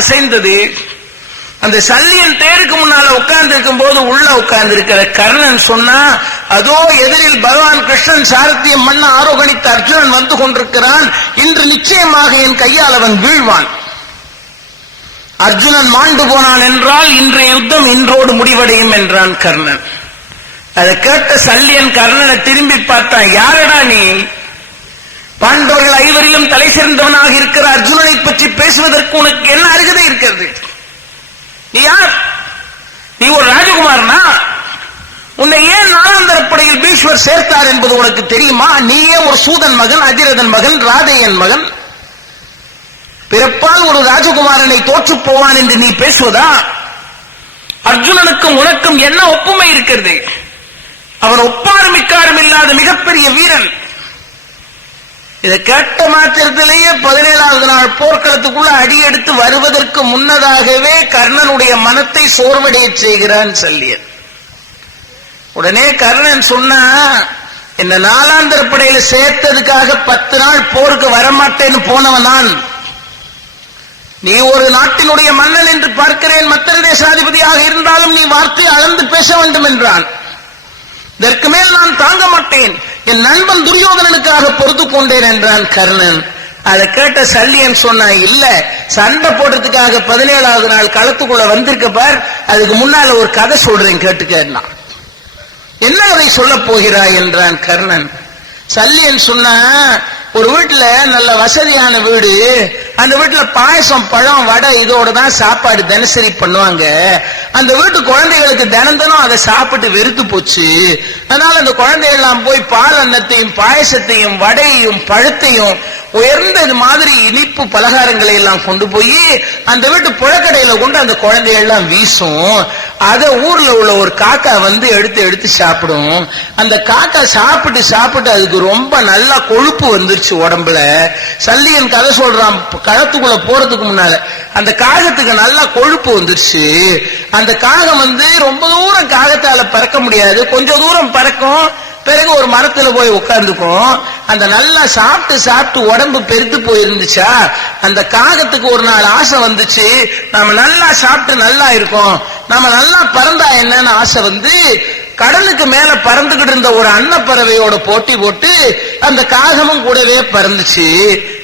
அசைந்தது. அந்த சல்லியன் தேருக்கு முன்னால உட்கார்ந்து இருக்கும் போது உள்ள உட்கார்ந்து இருக்கிற கர்ணன் சொன்னா அதோ எதிரில் பகவான் கிருஷ்ணன் சாரத்தியம் மண்ண ஆரோகணித்த அர்ஜுனன் வந்து கொண்டிருக்கிறான். இன்று நிச்சயமாக என் கையால் அவன் வீழ்வான். அர்ஜுனன் மாண்டு போனான் என்றால் இன்றைய யுத்தம் இன்றோடு முடிவடையும் என்றான் கர்ணன். அதை கேட்ட சல்லியன் கர்ணனை திரும்பி பார்த்தான். யாரடா நீ? பாண்டவர்கள் ஐவரிலும் தலை சிறந்தவனாக இருக்கிற அர்ஜுனனை பற்றி பேசுவதற்கு உனக்கு என்ன அருகதை இருக்கிறது? நீ யார்? நீ ஒரு ராஜகுமாரனா? உன்னை ஏன் நாலாந்தரப்படையில் பீஷ்வர் சேர்த்தார் என்பது உனக்கு தெரியுமா? நீயே ஒரு சூதன் மகன் அதிரதன் மகன் ராதையன் மகன். பிறப்பால் ஒரு ராஜகுமாரனை தோற்றுப் போவான் என்று நீ பேசுவதா? அர்ஜுனனுக்கும் உனக்கும் என்ன ஒப்புமை இருக்கிறது? அவன் ஒப்பாரும் இக்காரும் இல்லாத மிகப்பெரிய வீரன். இதை கேட்ட மாத்திரத்திலேயே பதினேழாவது நாள் போர்க்களத்துக்குள்ள அடியெடுத்து வருவதற்கு முன்னதாகவே கர்ணனுடைய மனத்தை சோர்வடைய செய்கிறான் சல்லியன். உடனே கர்ணன் சொன்னா இந்த நாலாந்தர படையில சேர்த்ததுக்காக பத்து நாள் போருக்கு வரமாட்டேன்னு போனவன் நான். நீ ஒரு நாட்டினுடைய மன்னன் என்று பார்க்கிறேன். மத்திய தேசாதிபதியாக இருந்தாலும் நீ வார்த்தை அளந்து பேச வேண்டும் என்றான். இதற்கு மேல் நான் தாங்க மாட்டேன். என் நண்பன் துரியோதனனுக்காக பொறுத்து கொண்டேன் என்றான் கர்ணன். அதை கேட்ட சல்லியன் சொன்னா இல்ல சண்டை போடுறதுக்காக பதினேழாவது நாள் களத்துக்குள்ள வந்திருக்க பார் அதுக்கு முன்னால ஒரு கதை சொல்றேன் கேட்டுக்கேன்னா என்ன கதை சொல்ல போகிறாய்? என்றான் கர்ணன். சல்லியன் சொன்னா ஒரு வீட்டுல நல்ல வசதியான வீடு அந்த வீட்டுல பாயசம் பழம் வடை இதோட தான் சாப்பாடு தினசரி பண்ணுவாங்க. அந்த வீட்டு குழந்தைகளுக்கு தினம் தினம் அதை சாப்பிட்டு வெறுத்து போச்சு. அதனால அந்த குழந்தைகள் எல்லாம் போய் பால் அன்னத்தையும் பாயசத்தையும் வடையையும் பழத்தையும் உயர்ந்த மாதிரி இனிப்பு பலகாரங்களை எல்லாம் கொண்டு போய் அந்த வீட்டு புழக்கடையில கொண்டு அந்த குழந்தைகள் எல்லாம் வீசும். அத ஊர்ல உள்ள ஒரு காக்கா வந்து எடுத்து எடுத்து சாப்பிடும். அந்த காக்கா சாப்பிட்டு சாப்பிட்டு அதுக்கு ரொம்ப நல்லா கொழுப்பு வந்துருச்சு உடம்புல. சல்லியன் கதை சொல்றான் களத்துக்குள்ள போறதுக்கு முன்னால. அந்த காகத்துக்கு நல்லா கொழுப்பு வந்துருச்சு. அந்த காகம் வந்து ரொம்ப தூரம் காகத்தால பறக்க முடியாது. கொஞ்சம் தூரம் பறக்கும். பிறகு ஒரு மரத்துல போய் உட்கார்ந்துக்கும் அந்த நல்லா சாப்பிட்டு சாப்பிட்டு உடம்பு பெருத்து போயிருந்துச்சா? அந்த காகத்துக்கு ஒரு நாள் ஆசை வந்துச்சு. நாம நல்லா சாப்பிட்டு நல்லா இருக்கோம். நாம நல்லா பறந்தா என்னன்னு ஆசை வந்து கடலுக்கு மேல பறந்துகிட்டு இருந்த ஒரு அன்னப்பறவையோட போட்டி போட்டு அந்த காகமும் கூடவே பறந்துச்சு.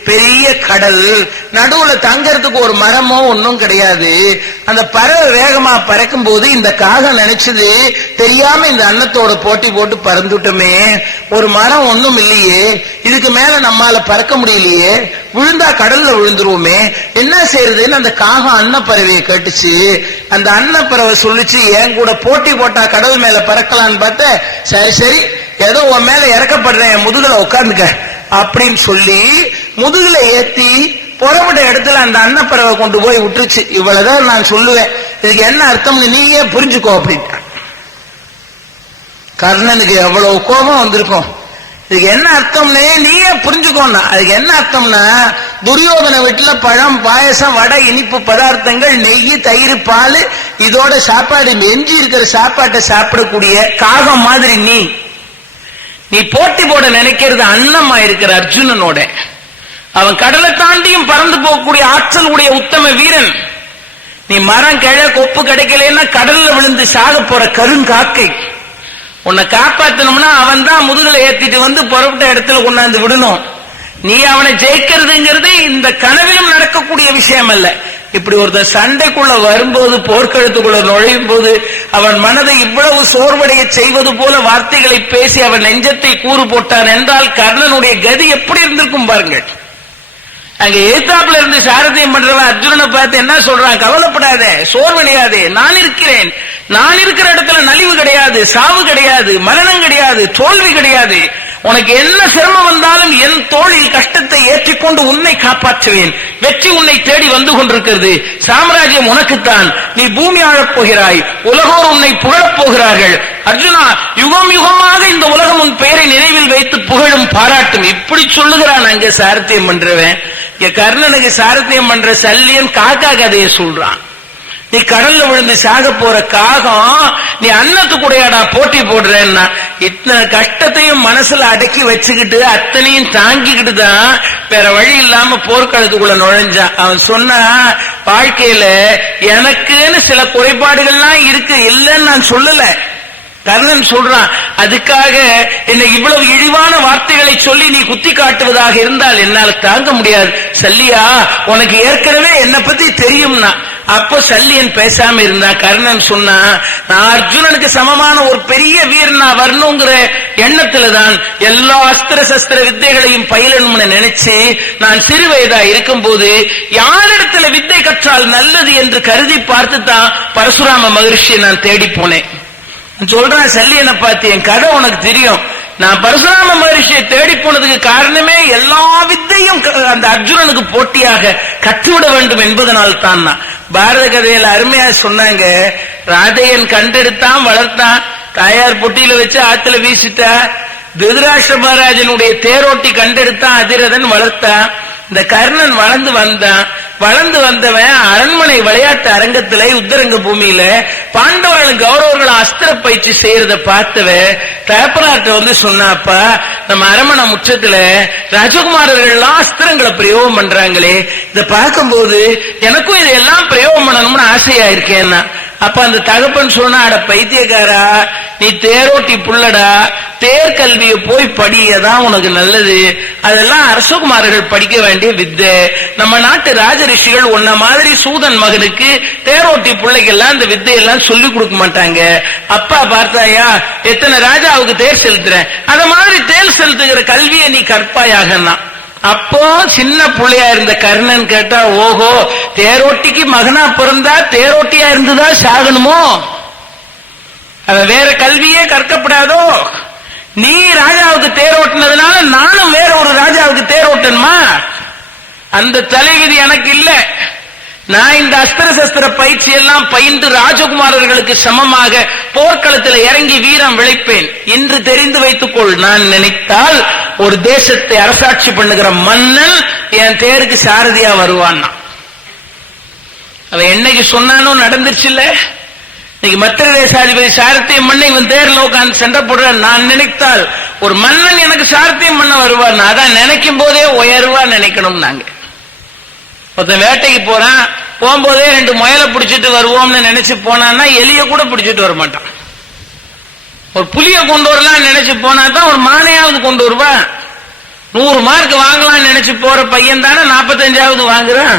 பெரிய கடல். நடுவுல தங்கறதுக்கு ஒரு மரமோ ஒன்னும் கிடையாது. அந்த பறவை வேகமா பறக்கும் போது இந்த காகம் நினைச்சது தெரியாம இந்த அன்னத்தோட போட்டி போட்டு பறந்துட்டோமே. ஒரு மரம் ஒன்றும் இல்லையே. இதுக்கு மேல நம்மால பறக்க முடியலையே. விழுந்தா கடல்ல விழுந்துருவோமே. என்ன செய்யறதுன்னு அந்த காகம் அன்னப்பறவையை கேட்டுச்சு. அந்த அன்னப்பறவை சொல்லிச்சு என் கூட போட்டி போட்டா கடல் மேல பறக்கலான்னு பார்த்த? சரி சரி. ஏதோ உன் மேல இறக்கப்படுறேன் என் முதுகுல உட்காந்துக்க. அப்படின்னு சொல்லி முதுகுல ஏத்தி புறப்பட்ட இடத்துல அந்த அன்னப்பறவை கொண்டு போய் விட்டுருச்சு. இவ்வளவுதான் நான் சொல்லுவேன். இதுக்கு என்ன அர்த்தம்னு நீயே புரிஞ்சுக்கோ அப்படின்ட்டான். கர்ணனுக்கு எவ்வளவு கோபம் வந்திருக்கும். இதுக்கு என்ன அர்த்தம்னு நீயே புரிஞ்சுக்கோண்ணா அதுக்கு என்ன அர்த்தம்னா துரியோதன வீட்டுல பழம் பாயசம் வடை இனிப்பு பதார்த்தங்கள் நெய் தயிர் பால் இதோட சாப்பாடு எஞ்சி இருக்கிற சாப்பாட்டை சாப்பிடக்கூடிய காகம் மாதிரி நீ. நீ போட்டி போட நினைக்கிறது அன்னமா இருக்கிற அர்ஜுனனோட. அவன் கடலை தாண்டியும் பறந்து போகக்கூடிய ஆற்றல் உடைய உத்தம வீரன். நீ மரம் கிழ கொப்பு கிடைக்கலன்னா கடல்ல விழுந்து சாக போற கருங்காக்கை. உன்னை காப்பாத்தணும்னா அவன் தான் முதுகுல ஏத்திட்டு வந்து புறப்பட்ட இடத்துல கொண்டாந்து விடணும். நீ அவனை ஜெயிக்கிறதுங்கிறது இந்த கனவிலும் நடக்கக்கூடிய விஷயம் அல்ல இப்படி ஒருத்தர் சண்டைக்குள்ள வரும்போது போர்க்களத்துக்குள்ள நுழையும் போது அவன் மனதை இவ்வளவு சோர்வடைய செய்வது போல வார்த்தைகளை பேசி அவன் நெஞ்சத்தை கூறு போட்டான் என்றால் கர்ணனுடைய கதி எப்படி இருந்திருக்கும் பாருங்கள். அங்க எதிர்த்தாப்புல இருந்து சாரதியம் பண்றவன் அர்ஜுனனை பார்த்து என்ன சொல்றான்? கவலைப்படாத சோர்வடையாதே நான் இருக்கிறேன். நான் இருக்கிற இடத்துல நலிவு கிடையாது சாவு கிடையாது மரணம் கிடையாது தோல்வி கிடையாது. உனக்கு என்ன சிரமம் வந்தாலும் என் தோளில் கஷ்டத்தை ஏற்றிக்கொண்டு உன்னை காப்பாற்றுவேன். வெற்றி உன்னை தேடி வந்து கொண்டிருக்கிறது. சாம்ராஜ்யம் உனக்குத்தான். நீ பூமி ஆழப் போகிறாய். உலகோர் உன்னை புகழப் போகிறார்கள். அர்ஜுனா யுகம் யுகமாக இந்த உலகம் உன் பெயரை நினைவில் வைத்து புகழும் பாராட்டும். இப்படி சொல்லுகிறான் அங்க சாரத்தியம் பண்றவன். இங்க கர்ணனுக்கு சாரத்தியம் பண்ற சல்லியன் காக்கா கதையை சொல்றான். நீ கடல்ல விழுந்து சாக போற காகம் நீ அன்னத்து கூடையாடா போட்டி போடுறேன்னா இத்தனை கஷ்டத்தையும் மனசுல அடக்கி வச்சுக்கிட்டு அத்தனையும் தாங்கிக்கிட்டு தான் வேற வழி இல்லாம போர்க்களத்துக்குள்ள நுழைஞ்சான் அவன் சொன்னா வாழ்க்கையில எனக்குன்னு சில குறைபாடுகள்லாம் இருக்கு இல்லைன்னு நான் சொல்லல. கர்ணன் சொல்றான் அதுக்காக என்னை இவ்வளவு இழிவான வார்த்தைகளை சொல்லி நீ குத்தி காட்டுவதாக இருந்தால் என்னால் தாங்க முடியாது. சல்லியா உனக்கு ஏற்கனவே என்னை பத்தி தெரியும்னா அப்போ சல்லியன் பேசாம இருந்தா கர்ணன் சொன்னா நான் அர்ஜுனனுக்கு சமமான ஒரு பெரிய வீரன் நான் வரணுங்கிற எண்ணத்துல தான் எல்லா அஸ்திர சஸ்திர வித்தைகளையும் பயிலணும்னு நினைச்சு நான் சிறு வயதா இருக்கும்போது யாரிடத்துல வித்தை கற்றால் நல்லது என்று கருதி பார்த்து தான் பரசுராம மகிழ்ச்சியை நான் தேடி போனேன் சொல்றேன் சல்லியனை பார்த்து என் கதை உனக்கு தெரியும் நான் பரசுராம மகரிஷியை தேடி போனதுக்கு காரணமே எல்லா வித்தையும் க- அந்த அர்ஜுனனுக்கு போட்டியாக கற்றுவிட வேண்டும் என்பதனால் தான் நான். பாரத கதையில அருமையா சொன்னாங்க. ராதையன் கண்டெடுத்தான் வளர்த்தான். தாயார் பொட்டியில வச்சு ஆத்துல வீசிட்டா. திருதராஷ்டிர மகாராஜனுடைய தேரோட்டி கண்டெடுத்தான் அதிரதன் வளர்த்தான். இந்த கர்ணன் வளர்ந்து வந்தான். வளர்ந்து வந்தவன் அரண்மனை விளையாட்டு அரங்கத்துல உத்தரங்க பூமியில பாண்டவர்களும் கௌரவர்களும் அஸ்திர பயிற்சி செய்யறத பார்த்தவன் தகப்பனார்ட்ட வந்து சொன்னாப்பா நம்ம அரண்மனை முற்றத்துல ராஜகுமாரர்கள் எல்லாம் அஸ்திரங்களை பிரயோகம் பண்றாங்களே. இத பார்க்கும்போது எனக்கும் இதெல்லாம் பிரயோகம் பண்ணணும்னு ஆசையா இருக்கேன்னா அப்ப அந்த தகப்பன் சொன்னா அட பைத்தியக்காரா நீ தேரோட்டி புள்ளடா தேர் கல்வியை போய் படியதான் உனக்கு நல்லது. அதெல்லாம் அரசகுமாரர்கள் படிக்க வேண்டிய வித்தை. நம்ம நாட்டு ராஜரிஷிகள் உன்ன மாதிரி சூதன் மகனுக்கு தேரோட்டி பிள்ளைக்கெல்லாம் இந்த வித்தையெல்லாம் சொல்லி கொடுக்க மாட்டாங்க. அப்பா பார்த்தாயா எத்தனை ராஜாவுக்கு தேர் செலுத்துறேன் அத மாதிரி தேர் செலுத்துகிற கல்வியை நீ கற்பாயாகன்னா. அப்போ சின்ன புள்ளையா இருந்த கர்ணன் கேட்டா ஓஹோ தேரோட்டிக்கு மகனா பிறந்தா தேரோட்டியா இருந்துதா சாகணுமோ? அவன் வேற கல்வியே கற்கப்படாதோ? நீ ராஜாவுக்கு தேரோட்டினதுனால நானும் வேற ஒரு ராஜாவுக்கு தேரோட்டணுமா அந்த தலைவிதி எனக்கு இல்ல. நான் இந்த அஸ்திர சஸ்திர பயிற்சி எல்லாம் பயின்று ராஜகுமாரர்களுக்கு சமமாக போர்க்களத்தில் இறங்கி வீரம் விளைப்பேன் என்று தெரிந்து வைத்துக்கொள். நான் நினைத்தால் ஒரு தேசத்தை அரசாட்சி பண்ணுகிற மன்னன் என் தேருக்கு சாரதியா வருவான்னா. அவன் என்னைக்கு சொன்னானோ நடந்துருச்சு இல்ல இன்னைக்கு மத்திர தேசாதிபதி சாரத்தியம் பண்ண இவன் தேர்ல உட்காந்து சண்டை போடுற நான் நினைத்தால் ஒரு மன்னன் எனக்கு சாரத்தியம் பண்ண வருவான் அதான் நினைக்கும் போதே உயர்வா நினைக்கணும் நாங்க ஒருத்தன் வேட்டைக்கு போறான் போகும்போதே ரெண்டு முயலை பிடிச்சிட்டு வருவோம்னு நினைச்சு போனான்னா எலிய கூட பிடிச்சிட்டு வர மாட்டான். ஒரு புலிய கொண்டு வரலாம் நினைச்சு போனா தான் ஒரு மானையாவது கொண்டு வருவான். நூறு மார்க் வாங்கலாம்னு நினைச்சு போற பையன் தானே நாற்பத்தஞ்சாவது வாங்குறான்.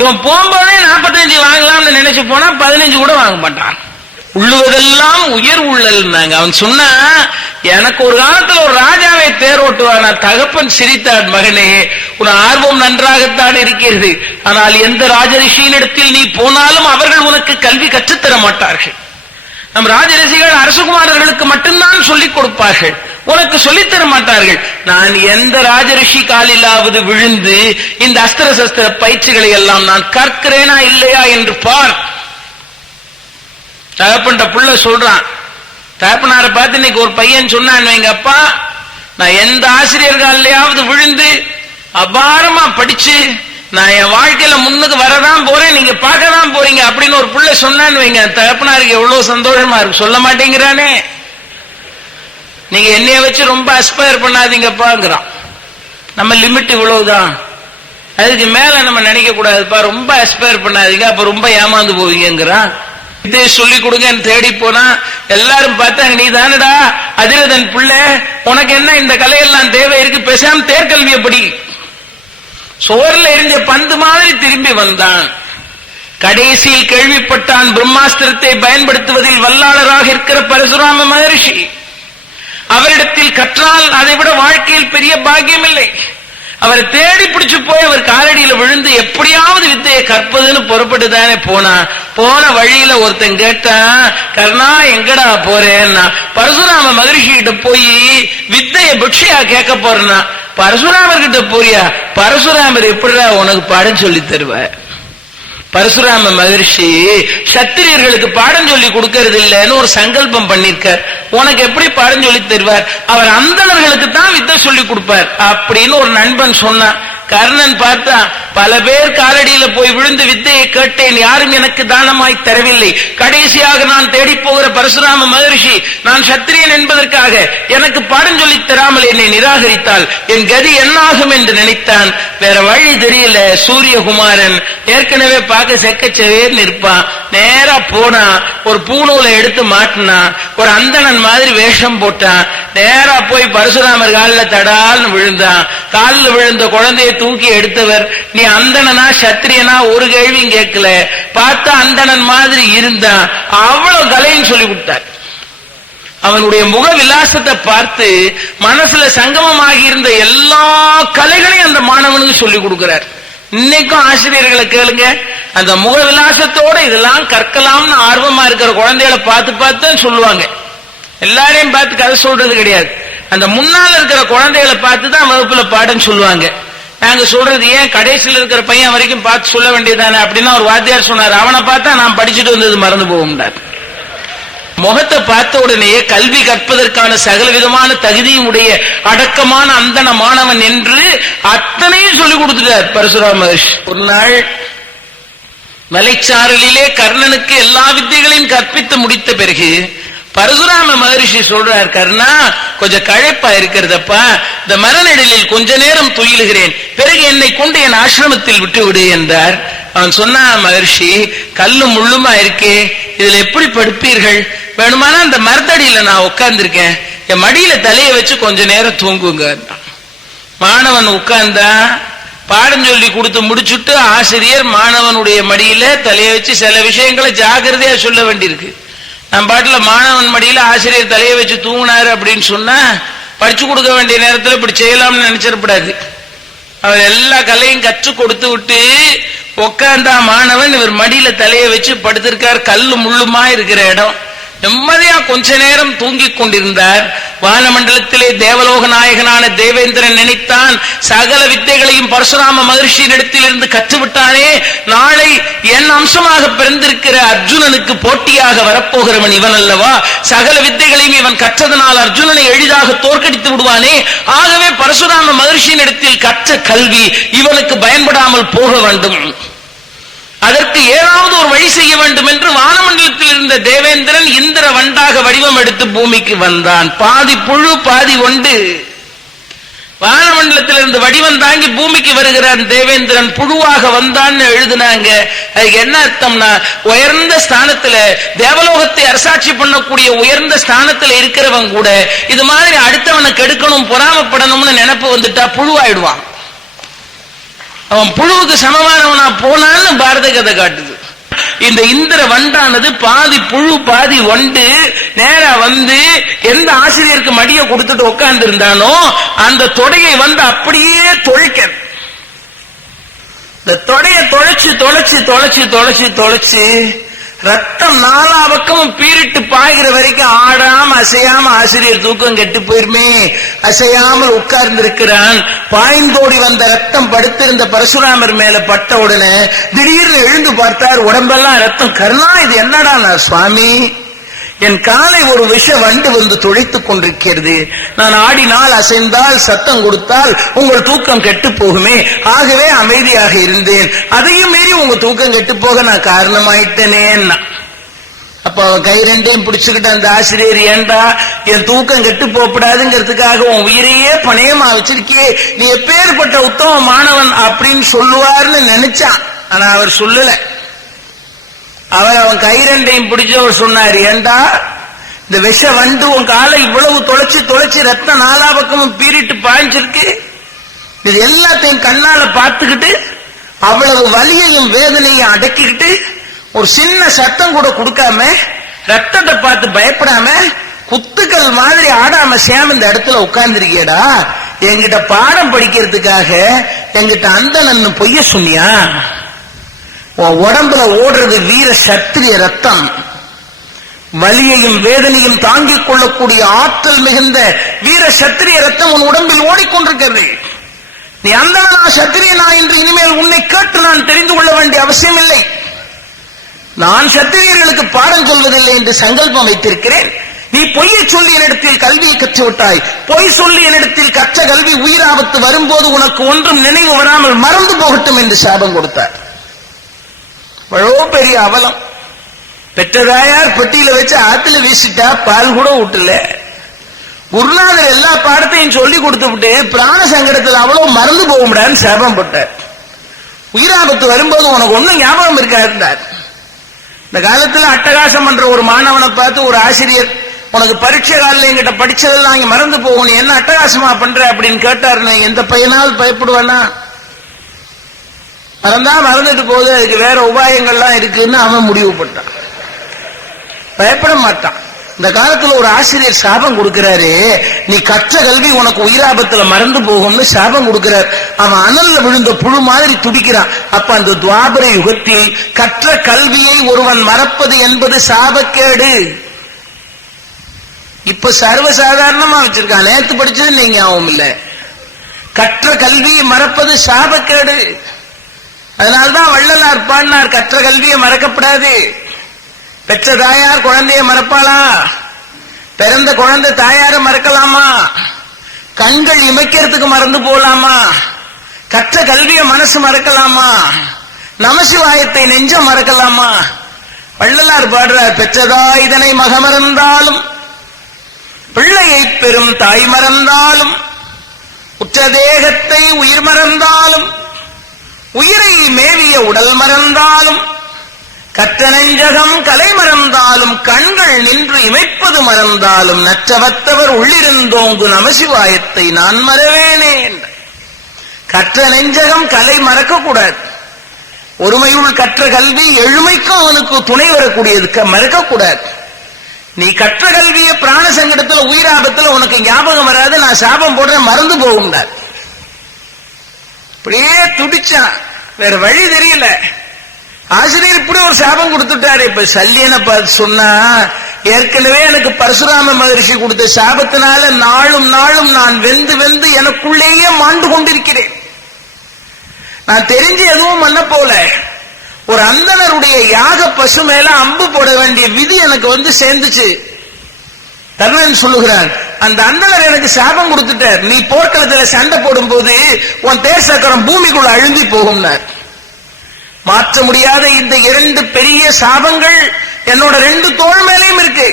இவன் போகும்போதே நாற்பத்தஞ்சு வாங்கலாம்னு நினைச்சு போனா பதினஞ்சு கூட வாங்க மாட்டான். உள்ளுவதெல்லாம் உயர் உள்ளல்னாங்க. அவன் சொன்னா எனக்கு ஒரு காலத்துல ஒரு ராஜாவை தேரோட்டுவான? தகப்பன் சிரித்தார் மகனே. உன் ஆர்வம் நன்றாகத்தான் இருக்கிறது. ஆனால் எந்த ராஜரிஷியினிடத்தில் நீ போனாலும் அவர்கள் உனக்கு கல்வி கற்றுத்தர மாட்டார்கள். நம் ராஜரிஷிகள் அரசகுமாரர்களுக்கு மட்டும்தான் சொல்லிக் கொடுப்பார்கள். உனக்கு சொல்லித் தர மாட்டார்கள். நான் எந்த ராஜரிஷி காலிலாவது விழுந்து இந்த அஸ்திர சஸ்திர பயிற்சிகளை எல்லாம் நான் கற்கிறேனா இல்லையா என்று பார். தகப்பன்ற புள்ள சொல்றான். தகப்பனாரை பார்த்து இன்னைக்கு ஒரு பையன் சொன்னான் எங்க அப்பா நான் எந்த ஆசிரியர் காலிலையாவது விழுந்து அபாரமா படிச்சு நான் என் வாழ்க்கையில முன்னுக்கு வரதான் போறேன் நீங்க பார்க்க தான் போறீங்க அப்படின்னு ஒரு புள்ள சொன்னான்னு வைங்க. தகப்பனாருக்கு எவ்வளவு சந்தோஷமா இருக்கு. சொல்ல மாட்டேங்கிறானே. நீங்க என்னைய வச்சு ரொம்ப அஸ்பயர் பண்ணாதீங்கப்பாங்கிறான். நம்ம லிமிட் இவ்வளவுதான். அதுக்கு மேல நம்ம நினைக்க கூடாதுப்பா ரொம்ப அஸ்பயர் பண்ணாதீங்க. அப்ப ரொம்ப ஏமாந்து போவீங்கிறான் இதை சொல்லி கொடுங்கன்னு தேடி போனா எல்லாரும் பார்த்தாங்க நீ தானடா அதிரதன் பிள்ளை? உனக்கு என்ன இந்த கலையெல்லாம் தேவை இருக்கு? பேசாம தேர்கல்வியை படி சோர்ல எரிஞ்ச பந்து மாதிரி திரும்பி வந்தான். கடைசியில் கேள்விப்பட்டான் பிரம்மாஸ்திரத்தை பயன்படுத்துவதில் வல்லாளராக இருக்கிற பரசுராம மகரிஷி. அவரிடத்தில் கற்றால் அதை விட வாழ்க்கையில் பெரிய பாக்கியம் இல்லை அவரை தேடி பிடிச்சு போய் அவர் காலடியில விழுந்து எப்படியாவது வித்தையை கற்பதுன்னு புறப்பட்டு தானே போனா. போன வழியில ஒருத்தன் கேட்டா கர்ணா எங்கடா போறேன்னா? பரசுராம மகரிஷி கிட்ட போய் வித்தைய பிக்ஷையா கேட்க போறேன்னா. பரசுராமர் கிட்ட போறியா? பரசுராமர் எப்படிடா உனக்கு பாடம் சொல்லி தருவார்? பரசுராம மகர்ஷி சத்திரியர்களுக்கு பாடம் சொல்லி கொடுக்கறது இல்லைன்னு ஒரு சங்கல்பம் பண்ணிருக்கார். உனக்கு எப்படி பாடம் சொல்லி தருவார்? அவர் அந்தணர்களுக்கு தான் வித்தை சொல்லி கொடுப்பார். அப்படின்னு ஒரு நண்பன் சொன்னான். கர்ணன் பார்த்தா பல பேர் காலடியில போய் விழுந்து வித்தையை கேட்டேன். யாரும் எனக்கு தானமாய் தரவில்லை. கடைசியாக நான் தேடி போகிற பரசுராம மகர்ஷி நான் சத்திரியன் என்பதற்காக எனக்கு பாடம் சொல்லி தராமல் என்னை நிராகரித்தால் என் கதி என்னாகும் என்று நினைத்தான். வேற வழி தெரியல. சூரியகுமாரன் ஏற்கனவே பார்க்க செக்கச்சவேர்னு இருப்பான் நேரா போனா ஒரு பூணூலை எடுத்து மாட்டினான் ஒரு அந்தணன் மாதிரி வேஷம் போட்டான் நேரா போய் பரசுராமர் காலில் தடால்னு விழுந்தான் காலில் விழுந்த குழந்தையை தூக்கி எடுத்தவர். நீ அந்தனா சத்திரியனா ஒரு கேள்வியும் கேட்கல. பார்த்தா அந்தணன் மாதிரி இருந்தான். அவ்வளவு கலைன்னு சொல்லி கொடுத்தார். அவனுடைய முக விலாசத்தை பார்த்து மனசுல சங்கமமாகி இருந்த எல்லா கலைகளையும் அந்த மாணவனுக்கு சொல்லி கொடுக்கிறார். இன்னைக்கும் ஆசிரியர்களை கேளுங்க. அந்த முக விலாசத்தோட இதெல்லாம் கற்கலாம்னு ஆர்வமா இருக்கிற குழந்தைகளை பார்த்து பார்த்து சொல்லுவாங்க. எல்லாரையும் பார்த்து கதை சொல்றது கிடையாது. அந்த முன்னால இருக்கிற குழந்தைகளை பார்த்து தான் வகுப்புல பாடம் சொல்லுவாங்க. நாங்க சொல்றது ஏன் கடைசியில் இருக்கிற பையன் வரைக்கும் பார்த்து சொல்ல வேண்டியதானே அப்படின்னா ஒரு வாத்தியார் சொன்னார் அவனை பார்த்தா நான் படிச்சுட்டு வந்தது மறந்து போகும்டார் முகத்தை பார்த்த உடனேயே கல்வி கற்பதற்கான சகல விதமான தகுதியும் உடைய அடக்கமான அந்தன மாணவன் என்று அத்தனையும் சொல்லிக் கொடுத்துட்டார் பரசுராம மகர்ஷி. ஒரு நாள் மலைச்சாரலிலே கர்ணனுக்கு எல்லா வித்தைகளையும் கற்பித்து முடித்த பிறகு பரசுராம மகரிஷி சொல்றார் கர்ணா கொஞ்சம் களைப்பா இருக்கிறதப்பா. இந்த மரநடலில் கொஞ்ச நேரம் துயிலுகிறேன். பிறகு என்னை கொண்டு என் ஆசிரமத்தில் விட்டு விடு என்றார். அவன் சொன்னான் மகர்ஷி கல்லும் முள்ளுமா இருக்கே? இதுல எப்படி படுப்பீர்கள்? வேணுமானா அந்த மரத்தடியில நான் உட்கார்ந்துருக்கேன். என் மடியில தலையை வச்சு கொஞ்ச நேரம் தூங்குங்க மாணவன் உட்கார்ந்தா பாடம் சொல்லி கொடுத்து முடிச்சுட்டு ஆசிரியர் மாணவனுடைய மடியில தலையை வச்சு சில விஷயங்களை ஜாக்கிரதையா சொல்ல வேண்டியிருக்கு. நம்ம பாட்டில் மாணவன் மடியில் ஆசிரியர் தலையை வச்சு தூங்கினாரு அப்படின்னு சொன்னால் படிச்சு கொடுக்க வேண்டிய நேரத்தில் இப்படி செய்யலாம்னு நினைச்சிடப்படாது அவர் எல்லா கலையும் கற்றுக் கொடுத்து விட்டு உக்காந்தா மாணவன் இவர் மடியில தலையை வச்சு படுத்திருக்கார் கல்லு முள்ளுமா இருக்கிற இடம். நிம்மதியா கொஞ்ச நேரம் தூங்கிக் கொண்டிருந்தார். வானமண்டலத்திலே தேவலோக நாயகனான தேவேந்திரன் நினைத்தான் சகல வித்தைகளையும் பரசுராம மகர்ஷியின் இடத்திலிருந்து கற்றுவிட்டானே. நாளை என் அம்சமாக பிறந்திருக்கிற அர்ஜுனனுக்கு போட்டியாக வரப்போகிறவன் இவன் அல்லவா சகல வித்தைகளையும் இவன் கற்றதனால் அர்ஜுனனை எளிதாக தோற்கடித்து விடுவானே. ஆகவே பரசுராம மகர்ஷியின் இடத்தில் கற்ற கல்வி இவனுக்கு பயன்படாமல் போக வேண்டும். அதற்கு ஏதாவது ஒரு வழி செய்ய வேண்டும் என்று வானமண்டலத்தில் இருந்த தேவேந்திரன் இந்திர வண்டாக வடிவம் எடுத்து பூமிக்கு வந்தான். பாதி புழு பாதி ஒன்று வானமண்டலத்தில் இருந்து வடிவம் தாங்கி பூமிக்கு வருகிறான் தேவேந்திரன். புழுவாக வந்தான்னு எழுதினாங்க. அதுக்கு என்ன அர்த்தம்னா உயர்ந்த ஸ்தானத்துல தேவலோகத்தை அரசாட்சி பண்ணக்கூடிய உயர்ந்த ஸ்தானத்துல இருக்கிறவன் கூட இது மாதிரி அடுத்தவனை கெடுக்கணும் பொறாமப்படணும்னு நினைப்பு வந்துட்டா புழுவாயிடுவான். அவன் புழுவுக்கு சமமானவனா போனான்னு பாரத கதை காட்டுது. இந்த இந்திர வண்டானது பாதி புழு பாதி வண்டு நேரா வந்து எந்த ஆசிரியருக்கு மடிய கொடுத்துட்டு உட்கார்ந்து இருந்தானோ அந்த தொடையை வந்து அப்படியே தொழிக்க இந்த தொடைய தொலைச்சு தொலைச்சு தொலைச்சு தொலைச்சு தொலைச்சு ரத்தம் நாலா பக்கமும் பீரிட்டு பாய்கிற வரைக்கும் ஆடாம அசையாம ஆசிரியர் தூக்கம் கெட்டு போயிருமே. அசையாமல் உட்கார்ந்து இருக்கிறான் பாய்ந்தோடி வந்த ரத்தம் படுத்திருந்த பரசுராமர் மேல பட்ட உடனே திடீர்னு எழுந்து பார்த்தார். உடம்பெல்லாம் ரத்தம் கருணா இது என்னடா நான் சுவாமி? என் காலை ஒரு விஷ வண்டு வந்து துளைத்துக் கொண்டிருக்கிறது. நான் ஆடினால் அசைந்தால் சத்தம் கொடுத்தால் உங்கள் தூக்கம் கெட்டு போகுமே. ஆகவே அமைதியாக இருந்தேன். அதையும் மீறி உங்க தூக்கம் கெட்டு போக நான் காரணமாயிட்டேனேன்னா அப்ப அவன் கை ரெண்டையும் பிடிச்சுக்கிட்ட அந்த ஆசிரியர் ஏண்டா என் தூக்கம் கெட்டு போகப்படாதுங்கிறதுக்காக உன் உயிரையே பணையமா வச்சிருக்கியே. நீ எப்பேற்பட்ட உத்தம மாணவன் அப்படின்னு சொல்லுவார்னு நினைச்சான். ஆனா அவர் சொல்லலை. அவர் அவன் கை ரெண்டையும் பிடிச்சவர் சொன்னார் ஏண்டா இந்த விஷ வண்டு உன் காலை இவ்வளவு தொலைச்சு தொலைச்சு ரத்தம் நாலா பக்கமும் பீரிட்டு பாய்ஞ்சிருக்கு. இது எல்லாத்தையும் கண்ணால பார்த்துக்கிட்டு அவ்வளவு வலியையும் வேதனையும் அடக்கிக்கிட்டு ஒரு சின்ன சத்தம் கூட கொடுக்காம ரத்தத்தை பார்த்து பயப்படாம குத்துக்கள் மாதிரி ஆடாம சேம் இந்த இடத்துல உட்கார்ந்துருக்கியடா. என்கிட்ட பாடம் படிக்கிறதுக்காக என்கிட்ட அந்த நன்னு பொய்ய சொன்னியா? உடம்புல ஓடுறது வீர சத்திரிய ரத்தம். வலியையும் வேதனையும் தாங்கிக் கொள்ளக்கூடிய ஆற்றல் மிகுந்த வீர சத்திரிய ரத்தம் உன் உடம்பில் ஓடிக்கொண்டிருக்கிறது. நீ அந்த சத்திரியனா என்று இனிமேல் உன்னை கேட்டு நான் தெரிந்து கொள்ள வேண்டிய அவசியம் இல்லை. நான் சத்திரியர்களுக்கு பாடம் சொல்வதில்லை என்று சங்கல்பம் வைத்திருக்கிறேன். நீ பொய்யை சொல்லி என்னிடத்தில் கல்வியை கற்று விட்டாய் பொய் சொல்லி என்னிடத்தில் கற்ற கல்வி உயிராபத்து வரும்போது உனக்கு ஒன்றும் நினைவு வராமல் மறந்து போகட்டும் என்று சாபம் கொடுத்தார். அவ்வளோ பெரிய அவலம். பெற்றதாயார் பெட்டியில வச்சு ஆத்துல வீசிட்டா பால் கூட விட்டுல குருநாதர் எல்லா பாடத்தையும் சொல்லி கொடுத்து விட்டு பிராண சங்கடத்தில் அவ்வளவு மறந்து போக முடியாதுன்னு சாபம் போட்டார். உயிராபத்து வரும்போது உனக்கு ஒன்றும் ஞாபகம் இருக்காருந்தார் இந்த காலத்துல அட்டகாசம் பண்ற ஒரு மாணவனை பார்த்து ஒரு ஆசிரியர் உனக்கு பரீட்சை காலில் எங்கிட்ட படிச்சதெல்லாம் இங்க மறந்து போகணும் என்ன அட்டகாசமா பண்ற? அப்படின்னு கேட்டாருன்னு எந்த பையனால் பயப்படுவானா? மறந்தா மறந்துட்டு போகுது. அதுக்கு வேற உபாயங்கள்லாம் இருக்குன்னு அவன் முடிவு பண்ணான் பயப்பட மாட்டான். இந்த காலத்துல ஒரு ஆசிரியர் சாபம் கொடுக்கிறாரு. நீ கற்ற கல்வி உனக்கு உயிராபத்துல மறந்து போகும்னு சாபம் கொடுக்கிறார். அவன் அனல்ல விழுந்த புழு மாதிரி துடிக்கிறான். அப்ப அந்த துவாபர யுகத்தில் கற்ற கல்வியை ஒருவன் மறப்பது என்பது சாபக்கேடு. இப்ப சர்வசாதாரணமா வச்சிருக்கான். நேத்து படிச்சது நீங்க ஆகும் இல்ல கற்ற கல்வியை மறப்பது சாபக்கேடு. அதனால்தான் வள்ளலார் பாடினார் கற்ற கல்வியை மறக்கப்படாது. பெற்ற தாயார் குழந்தைய மறப்பாளா? பிறந்த குழந்தை தாயார மறக்கலாமா? கண்கள் இமைக்கிறதுக்கு மறந்து போலாமா? கற்ற கல்விய மனசு மறக்கலாமா? நமசிவாயத்தை நெஞ்சம் மறக்கலாமா? வள்ளலார் பாடுறார் பெற்றதா இதனை மகமறந்தாலும் பிள்ளையை பெறும் தாய் மறந்தாலும் உற்ற தேகத்தை உயிர் மறந்தாலும் உயிரை மேவிய உடல் மறந்தாலும் கற்ற நெஞ்சகம் கலை மறந்தாலும் கண்கள் நின்று இமைப்பது மறந்தாலும் நற்றவத்தவர் உள்ளிருந்தோங்கு நமசிவாயத்தை நான் மறவேனே என்றார். கற்ற நெஞ்சகம் கலை மறக்க கூடாது ஒருமையுள் கற்ற கல்வி எழுமைக்கும் அவனுக்கு துணை வரக்கூடியது க- மறக்க கூடாது நீ கற்ற கல்வியை பிராண சங்கடத்துல உயிராபத்துல உனக்கு ஞாபகம் வராது நான் சாபம் போடுறேன் மறந்து போகும்டார் இப்படியே துடிச்சான். வேற வழி தெரியல. ஆசிரியர் இப்படி ஒரு சாபம் கொடுத்துட்டாரு. இப்ப சல்லியனை பார்த்து சொன்னா ஏற்கனவே எனக்கு பரசுராம மகரிஷி கொடுத்த சாபத்தினால நாளும் நாளும் நான் வெந்து வெந்து எனக்குள்ளேயே மாண்டு கொண்டிருக்கிறேன். நான் தெரிஞ்சு எதுவும் பண்ண போல. ஒரு அந்தனருடைய யாக பசு மேல அம்பு போட வேண்டிய விதி எனக்கு வந்து சேர்ந்துச்சு. தர்மன் சொல்லுகிறான் அந்த அந்தனர் எனக்கு சாபம் கொடுத்துட்டார். நீ போர்க்களத்துல சண்டை போடும் போது உன் தேர் சக்கரம் பூமிக்குள்ள அழுந்தி போகும்னார். மாற்ற முடியாத இந்த இரண்டு பெரிய சாபங்கள் என்னோட ரெண்டு தோள் மேலேயும் இருக்கு.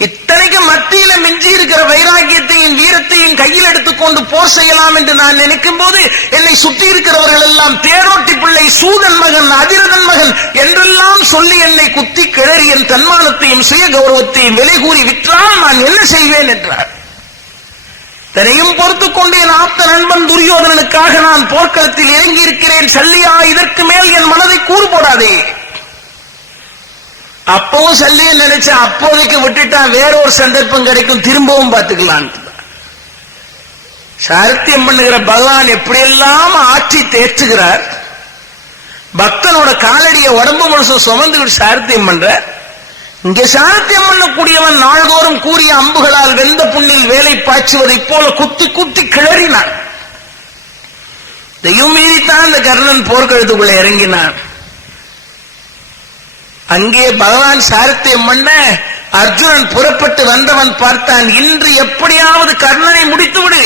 இத்தனைக்கு மத்தியில மிஞ்சி இருக்கிற வைராக்கியத்தையும் வீரத்தையும் கையில் எடுத்துக்கொண்டு போர் செய்யலாம் என்று நான் நினைக்கும் போது என்னை சுற்றி இருக்கிறவர்கள் எல்லாம் தேரோட்டி பிள்ளை சூதன் மகன் அதிரதன் மகன் என்றெல்லாம் சொல்லி என்னை குத்தி கிளறி என் தன்மானத்தையும் சுய கௌரவத்தையும் விலை கூறி விற்றால் நான் என்ன செய்வேன் என்றார். தனையும் பொறுத்துக் கொண்டு என் ஆப்த நண்பன் துரியோதனனுக்காக நான் போர்க்களத்தில் இறங்கி இருக்கிறேன் சல்லியா இதற்கு மேல் என் மனதை கூறுபடாதே. அப்பவும் சல்லியை நினைச்சு அப்போதைக்கு விட்டுட்டான் வேற ஒரு சந்தர்ப்பம் கிடைக்கும். திரும்பவும் பார்த்துக்கலாம். சாரத்தியம் பண்ணுகிற பகவான் எப்படியெல்லாம் ஆற்றி தேற்றுகிறார். பக்தனோட காலடியை உடம்பு முழுசும் சுமந்துக்கிட்டு சாரத்தியம் பண்ற. இங்கே சாரத்தியம் பண்ணக்கூடியவன் நாள்தோறும் கூறிய அம்புகளால் வெந்த புண்ணில் வேலை பாய்ச்சுவதைப் போல குத்தி குத்தி கிளறினான். தெய்வம் மீறித்தான் அந்த கர்ணன் போர்க்கழுத்துக்குள்ள இறங்கினான். அங்கே பகவான் சாரத்தியம் பண்ண அர்ஜுனன் புறப்பட்டு வந்தவன் பார்த்தான். இன்று எப்படியாவது கர்ணனை முடித்து விடு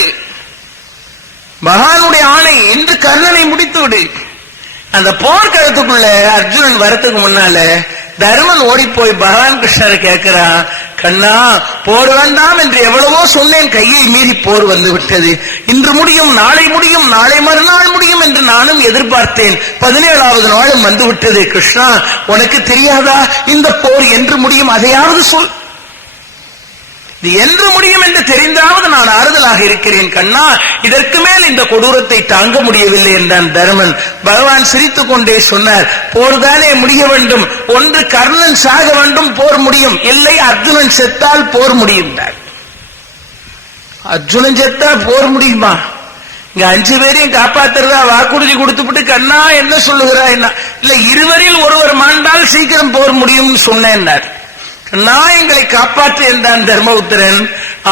பகவானுடைய ஆணை இன்று கர்ணனை முடித்து விடு அந்த போர்க்களத்துக்குள்ள அர்ஜுனன் வரத்துக்கு முன்னால தர்மன் ஓடி போய் பகவான் கிருஷ்ணர் கேட்கிறான் கண்ணா போர் வேண்டாம் என்று எவ்வளவோ சொன்னேன் கையை மீறி போர் வந்து விட்டது. இன்று முடியும் நாளை முடியும் நாளை மறுநாள் முடியும் என்று நானும் எதிர்பார்த்தேன். பதினேழாவது நாளும் வந்து விட்டது. கிருஷ்ணா உனக்கு தெரியாதா? இந்த போர் என்று முடியும் அதையாவது சொல். இது என்று முடியும் என்று தெரிந்தாவது நான் ஆறுதலாக இருக்கிறேன் கண்ணா. இதற்கு மேல் இந்த கொடூரத்தை தாங்க முடியவில்லை என்றான் தர்மன். பகவான் சிரித்துக் கொண்டே சொன்னார் போர்தானே முடிய வேண்டும். ஒன்று கர்ணன் சாக வேண்டும் போர் முடியும். இல்லை அர்ஜுனன் செத்தால் போர் முடியும். அர்ஜுனன் செத்தா போர் முடியுமா? இங்க அஞ்சு பேரையும் காப்பாத்துறதா வாக்குறுதி கொடுத்துட்டு கண்ணா என்ன சொல்லுகிறா என்ன? இல்ல இருவரில் ஒருவர் மாண்டால் சீக்கிரம் போர் முடியும்னு சொன்னேன்னார். நான் எங்களை காப்பாற்று என்றான் தர்மபுத்திரன்.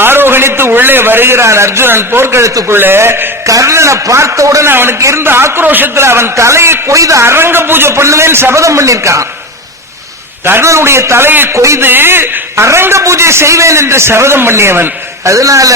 ஆரோகணித்து உள்ளே வருகிறான் அர்ஜுனன் போர்க்களத்துக்குள்ளே கர்ணனை பார்த்தவுடன் அவனுக்கு இருந்த ஆக்ரோஷத்துல அவன் தலையை கொய்து அரங்க பூஜை பண்ணுவேன் சபதம் பண்ணியிருக்கான் கர்ணனுடைய தலையை கொய்து அரங்க பூஜை செய்வேன் என்று சபதம் பண்ணியவன். அதனால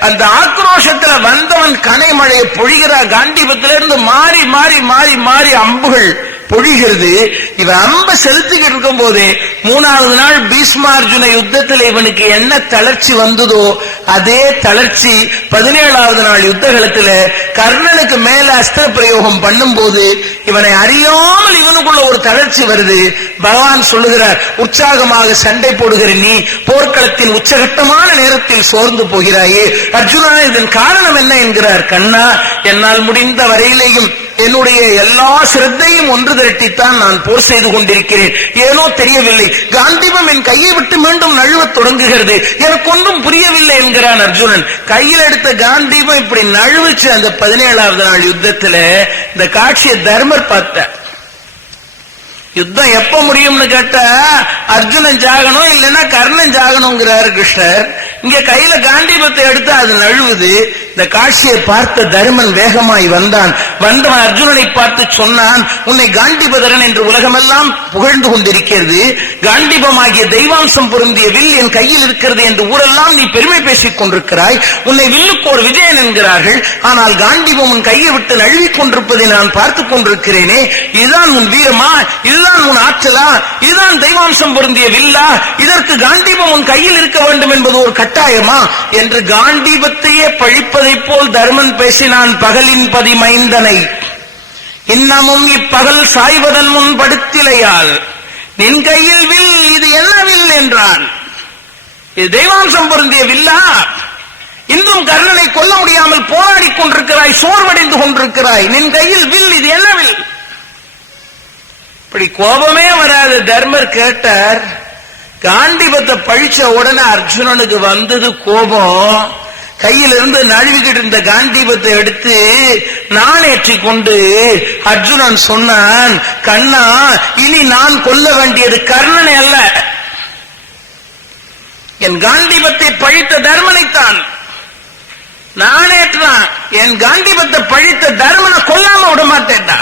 அந்த ஆக்ரோஷத்துல வந்தவன் கனைமழையை பொழிகிறா காண்டிபத்திலிருந்து மாறி மாறி மாறி மாறி அம்புகள் பொழிகிறது. இவன் அம்ப செலுத்திக்கிட்டு இருக்கும் போதே மூணாவது நாள் பீஷ்மார்ஜுன யுத்தத்தில் இவனுக்கு என்ன தளர்ச்சி வந்ததோ அதே தளர்ச்சி பதினேழாவது நாள் யுத்த காலத்துல கர்ணனுக்கு மேல அஸ்திர பிரயோகம் பண்ணும்போது இவனை அறியாமல் இவனுக்குள்ள ஒரு தளர்ச்சி வருது. பகவான் சொல்லுகிறார் உற்சாகமாக சண்டை போடுகிற நீ போர்க்களத்தின் உச்சகட்டமான நேரத்தில் சோர்ந்து போகிறாயே. அர்ஜுனா இதன் காரணம் என்ன? என்கிறார் கண்ணா. என்னால் முடிந்த வரையிலேயும் என்னுடைய எல்லா சிரத்தையும் ஒன்று திரட்டித்தான் நான் போர் செய்து கொண்டிருக்கிறேன். ஏனோ தெரியவில்லை. காந்திபம் என் கையை விட்டு மீண்டும் நழுவத் தொடங்குகிறது. எனக்கு ஒன்றும் புரியவில்லை என்கிறான் அர்ஜுனன். கையில் எடுத்த காந்தீபம் இப்படி நழுவுச்சு அந்த பதினேழாவது நாள் யுத்தத்துல. இந்த காட்சியை தர்மர் பார்த்தார். யுத்தம் எப்ப முடியும்னு கேட்டா அர்ஜுனன் ஜாகணும் இல்லைன்னா கர்ணன் ஜாகணுங்கிறாரு கிருஷ்ணர். இங்க கையில காண்டிபத்தை எடுத்து அது நழுவுது. இந்த காட்சியை பார்த்த தருமன் வேகமாய் வந்தான். வந்தவன் அர்ஜுனனை பார்த்து சொன்னான் உன்னை காண்டிபதரன் என்று உலகமெல்லாம் புகழ்ந்து கொண்டிருக்கிறது. காண்டிபமாகிய தெய்வாம்சம் பொருந்திய வில் என் கையில் இருக்கிறது என்று ஊரெல்லாம் நீ பெருமை பேசிக் கொண்டிருக்கிறாய். உன்னை வில்லுக்கு ஒரு விஜயன் என்கிறார்கள். ஆனால் காண்டிபம் உன் கையை விட்டு நழுவிக் கொண்டிருப்பதை நான் பார்த்துக் கொண்டிருக்கிறேனே. இதுதான் உன் வீரமா? இதுதான் உன் ஆற்றலா? இதுதான் தெய்வாம்சம் பொருந்திய வில்லா? இதற்கு காண்டிபம் உன் கையில் இருக்க வேண்டும் என்பது ஒரு கட்டாயமா? என்று காண்டீபத்தையே பழிப்பதைப் போல் தர்மன் பேசினான் பகலின் பதிமைந்தனை. இன்னமும் இப்பகல் சாய்வதன் முன் படுத்திலையால் நின் கையில் வில் இது என்ன வில்? என்றான். இது தெய்வாம்சம் பொருந்திய வில்லா. இன்றும் கர்ணனை கொல்ல முடியாமல் போராடி கொண்டிருக்கிறாய் சோர்வடைந்து கொண்டிருக்கிறாய். நின் கையில் வில் இது என்ன வில்? இப்படி கோபமே வராத தர்மர் கேட்டார். காண்டிபத்தை பழிச்ச உடனே அர்ஜுனனுக்கு வந்தது கோபம். கையிலிருந்து நழுவிக்கிட்டு இருந்த காண்டீபத்தை எடுத்து நாணேற்றி கொண்டு அர்ஜுனன் சொன்னான் கண்ணா இனி நான் கொல்ல வேண்டியது கர்ணனை அல்ல. என் காண்டீபத்தை பழித்த தர்மனைத்தான். நானேற்றான் என் காண்டிபத்தை பழித்த தர்மனை கொல்லாம விட மாட்டேன்டா.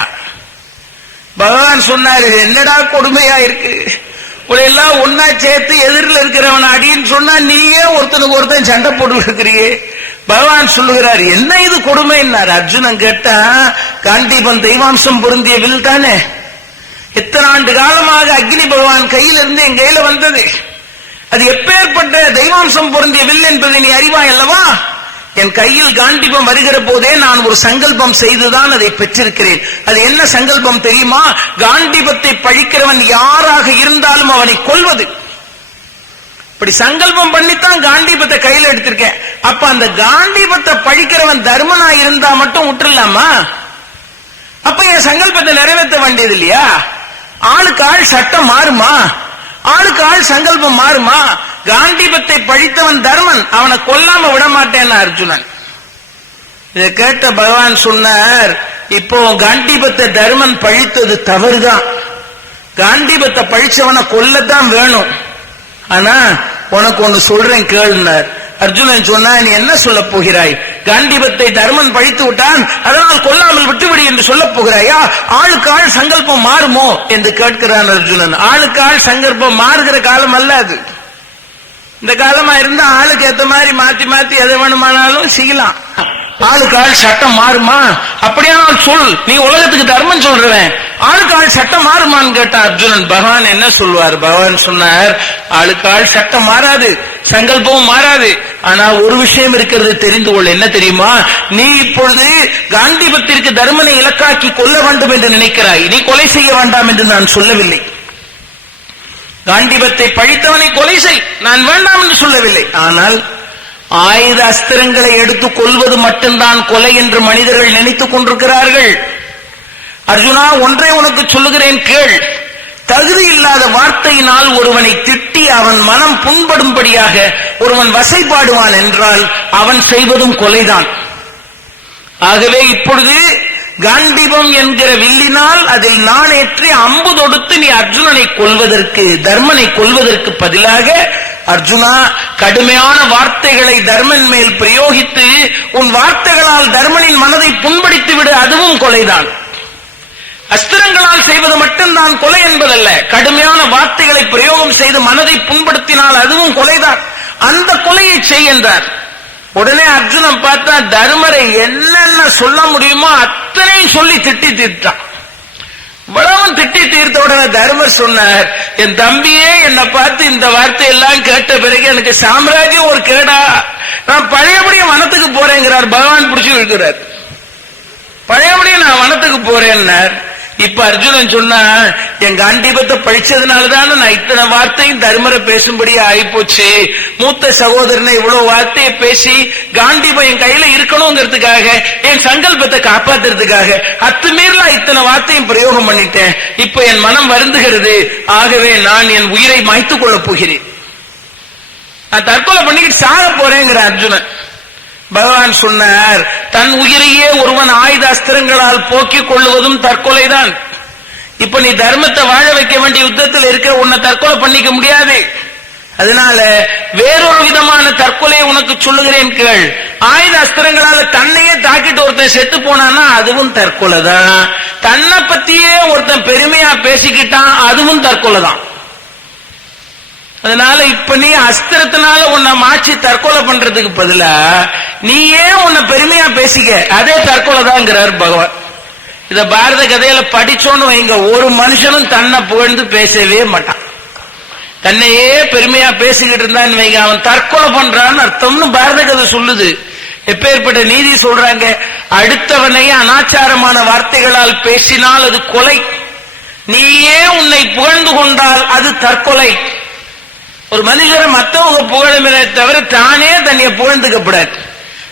பகவான் சொன்னாரு என்னடா கொடுமையா இருக்கு? எல்லாம் ஒன்னா சேர்த்து எதிரில் இருக்கிறவன் அடின்னு சொன்னா நீயே ஒருத்தனுக்கு ஒருத்தன் சண்டை போட்டு இருக்கிறியே. பகவான் சொல்லுகிறார் என்ன இது கொடுமைன்னார்? அர்ஜுனன் கேட்டா காண்டீபன் தெய்வாம்சம் பொருந்திய வில் தானே? இத்தனை ஆண்டு காலமாக அக்னி பகவான் கையில இருந்து என் கையில வந்தது? அது எப்பேற்பட்ட தெய்வாம்சம் பொருந்திய வில் என்பதை நீ அறிவாய் அல்லவா? என் கையில் காண்டிபம் வருகிற போதே நான் ஒரு சங்கல்பம் செய்துதான் அதை பெற்றிருக்கிறேன். அது என்ன சங்கல்பம் தெரியுமா? காண்டிபத்தை பழிக்கிறவன் யாராக இருந்தாலும் அவனை கொல்வது. இப்படி சங்கல்பம் பண்ணித்தான் காண்டிபத்தை கையில் எடுத்திருக்கேன். அப்ப அந்த காண்டிபத்தை பழிக்கிறவன் தர்மனா இருந்தா மட்டும் விட்டுலாமா அப்ப என் சங்கல்பத்தை நிறைவேற்ற வேண்டியது இல்லையா? ஆளுக்கு ஆள் சட்டம் மாறுமா? ஆளுக்கு ஆள் சங்கல்பம் மாறுமா? காண்டிபத்தை பழித்தவன் தர்மன் அவனை கொல்லாம விட மாட்டேன் அர்ஜுனன். இதை கேட்ட பகவான் சொன்னார் இப்போ காண்டிபத்தை தர்மன் பழித்தது தவறுதான். காண்டிபத்தை பழிச்சவனை கொல்லத்தான் வேணும். ஆனா உனக்கு ஒன்னு சொல்றேன் கேளுனார் அர்ஜுனன் சொன்னா நீ என்ன சொல்ல போகிறாய்? காண்டிபத்தை தர்மன் பழித்து விட்டான் அதனால் கொல்லாமல் விட்டுவிடு என்று சொல்ல போகிறாயா? ஆளுக்கு ஆள் சங்கல்பம் மாறுமோ? என்று கேட்கிறான் அர்ஜுனன். ஆளுக்கு ஆள் சங்கல்பம் மாறுகிற காலம் அல்ல அது. இந்த காலமா இருந்தா ஆளுக்கு ஏத்த மாதிரி மாத்தி மாத்தி எதை வேணுமானாலும் செய்யலாம். ஆளுக்கு ஆள் சட்டம் மாறுமா? அப்படியானால் சொல். நீ உலகத்துக்கு தர்மம் சொல்றேன் ஆளுக்கு ஆள் சட்டம் மாறுமான்னு கேட்டா அர்ஜுனன் பகவான் என்ன சொல்வார் பகவான் சொன்னார் ஆளுக்கு ஆள் சட்டம் மாறாது சங்கல்பமும் மாறாது. ஆனா ஒரு விஷயம் இருக்கிறது தெரிந்து கொள்ள என்ன தெரியுமா? நீ இப்பொழுது காந்திபத்திற்கு தர்மனை இலக்காக்கி கொல்ல வேண்டும் என்று நினைக்கிறாய். நீ கொலை செய்ய வேண்டாம் என்று நான் சொல்லவில்லை. காண்டிபத்தை பழித்தவனை கொலை செய். நான் வேண்டாம் என்று சொல்லவில்லை. ஆனால் ஆயுத அஸ்திரங்களை எடுத்துக் கொள்வது மட்டும்தான் கொலை என்று மனிதர்கள் நினைத்துக் கொண்டிருக்கிறார்கள். அர்ஜுனா ஒன்றை உனக்கு சொல்லுகிறேன் கேள். தகுதி இல்லாத வார்த்தையினால் ஒருவனை திட்டி அவன் மனம் புண்படும்படியாக ஒருவன் வசைப்பாடுவான் என்றால் அவன் செய்வதும் கொலைதான். ஆகவே இப்பொழுது காண்டிபம் என்கிற வில்லினால் அதில் நாணேற்றி அம்பு தொடுத்து நீ அர்ஜுனனை கொள்வதற்கு தர்மனை கொள்வதற்கு பதிலாக அர்ஜுனா கடுமையான வார்த்தைகளை தர்மன் மேல் பிரயோகித்து உன் வார்த்தைகளால் தர்மனின் மனதை புண்படித்து விடு அதுவும் கொலைதான். அஸ்திரங்களால் செய்வது மட்டும்தான் கொலை என்பதல்ல. கடுமையான வார்த்தைகளை பிரயோகம் செய்து மனதை புண்படுத்தினால் அதுவும் கொலைதான். அந்த கொலையை செய் என்றார். உடனே அர்ஜுனன் பார்த்தா தர்மரை என்னென்ன சொல்ல முடியுமோ அத்தனையும் சொல்லி திட்டி தீர்த்தான். இவ்வளவும் திட்டி தீர்த்த உடனே தர்மர் சொன்னார் என் தம்பியே என்னை பார்த்து இந்த வார்த்தை எல்லாம் கேட்ட பிறகு எனக்கு சாம்ராஜ்யம் ஒரு கேடா. நான் பழையபடியும் வனத்துக்கு போறேங்கிறார் பகவான் பிடிச்சு இருக்கிறார் பழையபடியும் நான் வனத்துக்கு போறேன்னார். இப்ப அர்ஜுனன் சொன்னா என் காண்டீபத்தை பழிச்சதுனாலதான் நான் இத்தனை வார்த்தையும் தர்மரை பேசும்படியே ஆயிப்போச்சு. மூத்த சகோதரனை இவ்வளவு வார்த்தையை பேசி காண்டீபம் என் கையில இருக்கணுங்கிறதுக்காக என் சங்கல்பத்தை காப்பாத்துறதுக்காக அத்துமீறலாம் இத்தனை வார்த்தையும் பிரயோகம் பண்ணிட்டேன். இப்ப என் மனம் வருந்துகிறது. ஆகவே நான் என் உயிரை மாய்த்துக் கொள்ளப் போகிறேன். நான் தற்கொலை பண்ணிக்கிட்டு சாக போறேங்கிற அர்ஜுனன். பகவான் சொன்னார் தன் உயிரையே ஒருவன் ஆயுத அஸ்திரங்களால் போக்கிக் கொள்வதும் தற்கொலைதான். இப்ப நீ தர்மத்தை வாழ வைக்க வேண்டிய யுத்தத்தில் இருக்கிற உன்னை தற்கொலை பண்ணிக்க முடியாது. அதனால வேறொரு விதமான தற்கொலையை உனக்கு சொல்லுகிறேன் கேள். ஆயுத அஸ்திரங்களால தன்னையே தாக்கிட்டு ஒருத்தன் செத்து போனான்னா அதுவும் தற்கொலை தான் தன்னை பத்தியே ஒருத்தன் பெருமையா பேசிக்கிட்டான் அதுவும் தற்கொலை தான் அதனால இப்ப நீ அஸ்திரத்தினால உன்னை மாற்றி தற்கொலை பண்றதுக்கு பதிலா நீ ஏன் உன்னை பெருமையா பேசிக்க? அதே தற்கொலை தான்ங்கிறார் பகவான். இத பாரத கதையில படிச்சோன்னு வைங்க. ஒரு மனுஷனும் தன்னை புகழ்ந்து பேசவே மாட்டான். தன்னையே பெருமையா பேசிக்கிட்டு இருந்தான்னு வைங்க. அவன் தற்கொலை பண்றான்னு அர்த்தம்னு பாரத கதை சொல்லுது. எப்பேற்பட்ட நீதி சொல்றாங்க. அடுத்தவனை அனாச்சாரமான வார்த்தைகளால் பேசினால் அது கொலை. நீயே உன்னை புகழ்ந்து கொண்டால் அது தற்கொலை. ஒரு மனிதரை மத்தவங்க புகழமே தவிர தானே தன்னை புகழ்ந்துக்கப்படாது.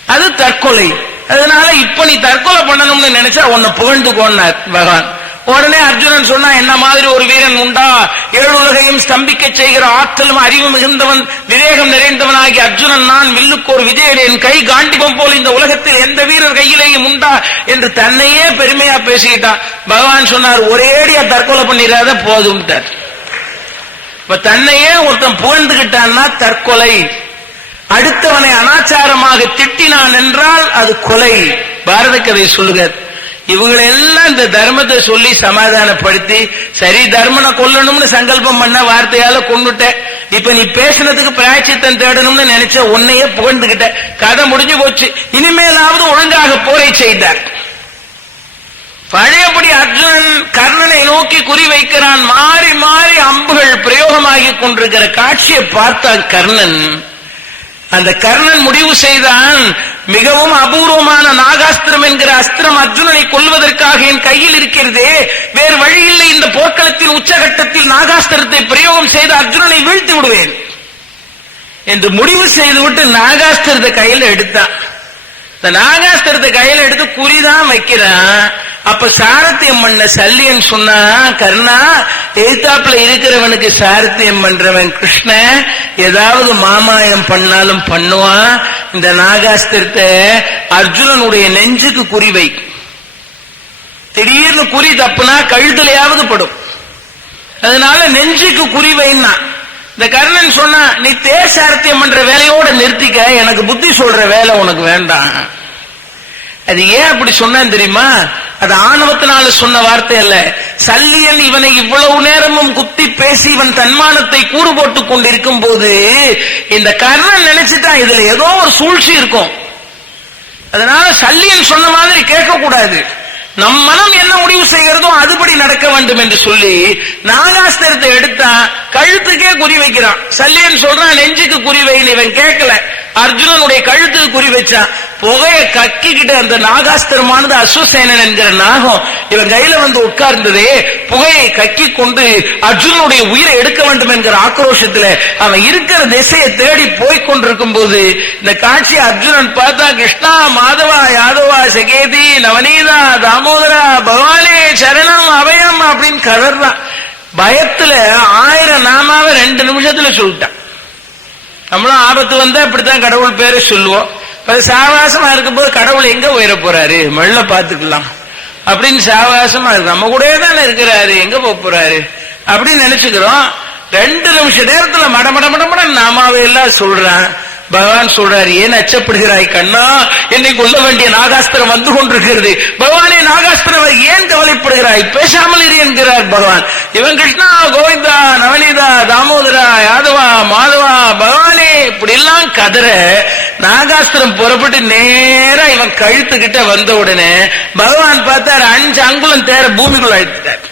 அது தற்கொலை. அதனால இப்ப நீ தற்கொலை பண்ணணும்னு நினைச்சா உன்னை புகழ்ந்துக்கோன்னார் பகவான். உடனே அர்ஜுனன் சொன்னா என்ன மாதிரி ஒரு வீரன் உண்டா? ஏழு உலகையும் ஸ்தம்பிக்க செய்கிற ஆற்றலும் அறிவு மிகுந்தவன் விவேகம் நிறைந்தவன் ஆகிய அர்ஜுனன் நான் வில்லுக்கு ஒரு விஜயன். என் கை காண்டிபம் போல் இந்த உலகத்தில் எந்த வீரர் கையிலேயும் உண்டா? என்று தன்னையே பெருமையா பேசிக்கிட்டான். பகவான் சொன்னார் ஒரேடியா தற்கொலை பண்ணிடாத போதும்ட்டார். இப்ப தன்னையே ஒருத்தன் புகழ்ந்துகிட்டான்னா தற்கொலை. அடுத்தவனை அனாச்சாரமாக திட்டினான் என்றால் அது கொலை. பாரத கதை சொல்லுகிறார் இவங்களை எல்லாம் இந்த தர்மத்தை சொல்லி சமாதானப்படுத்தி சரி தர்மனை கொல்லணும்னு சங்கல்பம் பண்ண வார்த்தையால கொண்டுட்ட இப்ப நீ பேசுனதுக்கு பிராய்ச்சித்தம் தேடணும்னு நினைச்ச உன்னையே புகழ்ந்துகிட்ட. கதை முடிஞ்சு போச்சு. இனிமேலாவது ஒழுங்காக போரை செய்தார். பழையபடி அர்ஜுனன் கர்ணனை நோக்கி குறி வைக்கிறான். மாறி மாறி அம்புகள் பிரயோகமாகிக் கொண்டிருக்கிற காட்சியை பார்த்தான் கர்ணன். அந்த கர்ணன் முடிவு செய்தான் மிகவும் அபூர்வமான நாகாஸ்திரம் என்கிற அஸ்திரம் அர்ஜுனனை கொல்வதற்காக என் கையில் இருக்கிறதே. வேறு வழியில்லை இந்த போர்க்களத்தின் உச்சகட்டத்தில் நாகாஸ்திரத்தை பிரயோகம் செய்து அர்ஜுனனை வீழ்த்தி விடுவேன். என்று முடிவு செய்துவிட்டு நாகாஸ்திரத்தை கையில் எடுத்தான். இந்த நாகாஸ்திரத்தை கையில எடுத்து குறிதான் வைக்கிறான். அப்ப சாரத்தியம் பண்ண சல்லியன் சொன்னா கர்ணா எழுத்தாப்புல இருக்கிறவனுக்கு சாரத்தியம் பண்றவன் கிருஷ்ண ஏதாவது மாமாயம் பண்ணாலும் பண்ணுவான். இந்த நாகாஸ்திரத்தை அர்ஜுனனுடைய நெஞ்சுக்கு குறிவை திடீர்னு குறி தப்புனா கழுத்துலையாவது படும். அதனால நெஞ்சுக்கு குறிவைன்னா இந்த கர்ணன் சொன்னா நீ தேசாரத்தியம் பண்ற வேலையோட நிறுத்திக்க. எனக்கு புத்தி சொல்ற வேலை உனக்கு வேண்டாம். அது ஏன் அப்படி சொன்னான் தெரியுமா? அது ஆணவத்தினால சொன்ன வார்த்தை அல்ல. சல்லியன் இவனை இவ்வளவு நேரமும் குத்தி பேசி இவன் தன்மானத்தை கூறு போட்டுக் கொண்டிருக்கும் போது இந்த கர்ணன் நினைச்சிட்டான் இதுல ஏதோ ஒரு சூழ்ச்சி இருக்கும். அதனால சல்லியன் சொன்ன மாதிரி கேட்க கூடாது நம் மனம் என்ன முடிவு செய்கிறதோ அதுபடி நடக்க வேண்டும் என்று சொல்லி நாகாஸ்திரத்தை எடுத்தா கழுத்துக்கே குறி வைக்கிறான். சல்லியன் சொல்றான் நெஞ்சுக்கு குறி வைன்னு இவன் கேட்கல. அர்ஜுனனுடைய கழுத்துக்கு குறி வச்சான். புகையை கக்கிக்கிட்டு அந்த நாகாஸ்திரமானது அஸ்வசேனன் என்கிற நாகம் இவன் கையில வந்து உட்கார்ந்ததே புகையை கக்கி கொண்டு அர்ஜுனுடைய உயிரை எடுக்க வேண்டும் என்கிற ஆக்ரோஷத்துல அவன் இருக்கிற திசையை தேடி போய் கொண்டிருக்கும் போது இந்த காட்சி அர்ஜுனன் பார்த்தா கிருஷ்ணா மாதவா யாதவா சகேதி நவநீதா தாமோதரா பவானே சரணம் அபயம் அப்படின்னு கதர்றான். பயத்துல ஆயிரம் நாமாவை ரெண்டு நிமிஷத்துல சொல்லிட்டான். நம்மளும் ஆபத்து வந்தா இப்படித்தான் கடவுள் பேரை சொல்லுவோம். அது சாவாசமா இருக்கும்போது கடவுள் எங்க உயர போறாரு? மெல்ல பாத்துக்கலாம் அப்படின்னு சாவாசமா இருக்கு. நம்ம கூட தானே இருக்கிறாரு. எங்க போக போறாரு? அப்படின்னு நினைச்சுக்கிறோம். ரெண்டு நிமிஷ நேரத்துல மடமட மடமட நாமாவே எல்லாம் சொல்றான். பகவான் சொல்றாரு ஏன் அச்சப்படுகிறாய் கண்ணா? என்னை கொல்ல வேண்டிய நாகாஸ்திரம் வந்து கொண்டிருக்கிறது. பகவானே நாகாஸ்திரம் ஏன் கவலைப்படுகிறாய்? பேசாமல் இரு என்கிறார் பகவான். இவன் கிருஷ்ணா கோவிந்தா நவனிதா தாமோதரா யாதவா மாதவா பகவானே இப்படி எல்லாம் கதற நாகாஸ்திரம் புறப்பட்டு நேரா இவன் கழுத்துக்கிட்ட வந்த உடனே பகவான் பார்த்தார் அஞ்சு அங்குலம் தேர பூமிக்குள்ள அழுத்திட்டார்